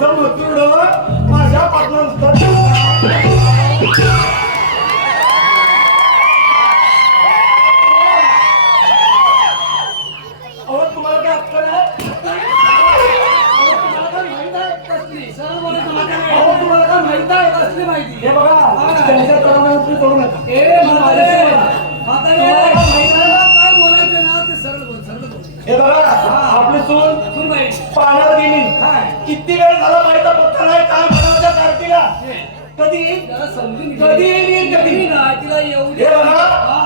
माझं मथुरड माझ्या माहिती हे बघा त्यांच्या तुम्ही करू नका. किती वेळ झाला माहीत आहे? पत्ता नाही. काय म्हणावं कार्तिका कधी. कधी येईल कधी? तिला येऊ दे बघा.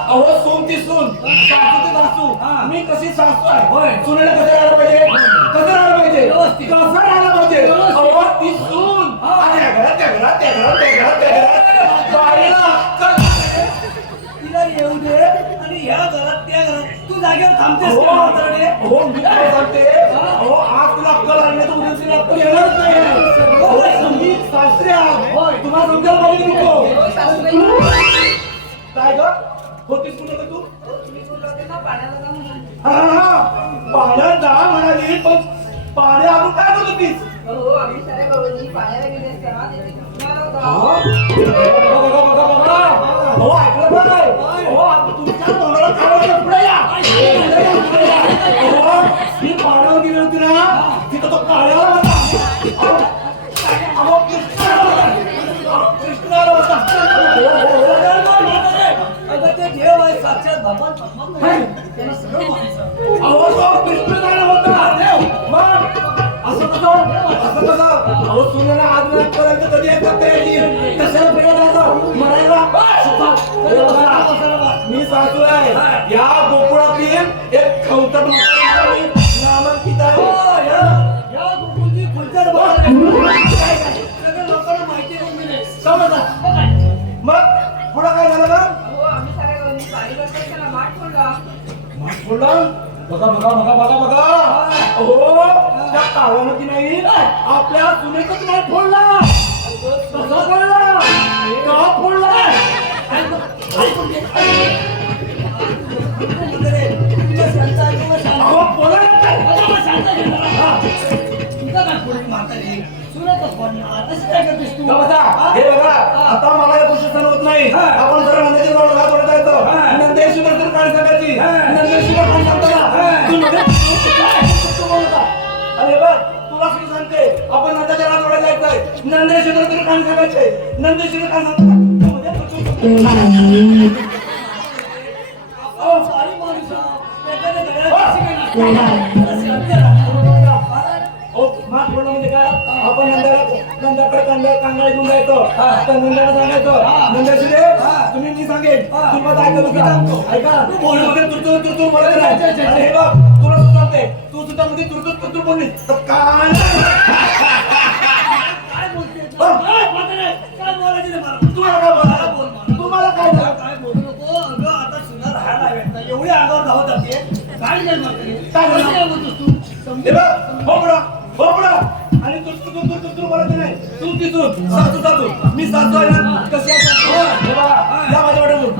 अहो सून ती सून. सासू ती सासू. मी कशी सासू आहे? होय. सुनेला कसं राहायला पाहिजे? कसं राहायला पाहिजे. कसं राहायला पाहिजे. अहो ती सून. या घरात त्या घरात त्या घरात त्या घरात. जागेवर थांबतेस का हो म्हातारडे? हो मी काय सांगते अहो आज तुला अक्कल आली नाही तर उद्या तुला अक्कल येणारच नाही. सासरे आहोत. होय. तुम्हाला समजायला पाहिजे नको काय ग? होतीस कुठे ग तू? हा हा पाण्यात जा म्हणाली पण पाणी आणून काय करत होतीस? हा? बघा, बघा, बघा, बघा. अहो, ऐकलं काय? आता तुमच्या तोंडाला मी सासू आहे. या गोकुळातील एक खवतर बोलला बघा बघा बघा बघा बघा हो त्या काळानं की नाही आपल्या सुनेच नाही फोडला कसा फोडला का फोडला. अहो बोला ना काय? काय काय? का बघा, हे बघा आता मला या गोष्टी होत नाही. आपण जर नंदेची घात पडता येतो. नंदेशी तर काळी सांगायची हा. राहा. ओ, काम बोलणं म्हणजे काय आपण नंदाकडे कांदा कांदा घेऊन जायचो तर नंदाला सांगायचो नंदाशी तुम्ही मी सांगेन तू मग ऐकत होता ऐका तू बोलमध्ये तुरतुर बोलत नाही. हे बघ तुला सुद्धा सांगते तू सुद्धा मध्ये बोलली तर काय बोलते तू? काय म्हातारे? ते मला? तुम्हाला काय मला बोला बोल मला. तुम्हाला काय झालं काय बोलू नको अगं आता राहायला ना एवढी अंगावर धावत जाते काय नाही? काय झालं? बोलतोस तू बघ बोबडा बोबडा आणि तुरतुर तुरतुर तुरतुर बोलत नाही तू तिथून सासू सासू मी सासू आहे ना कशी आहे? या माझ्याकडे बोल.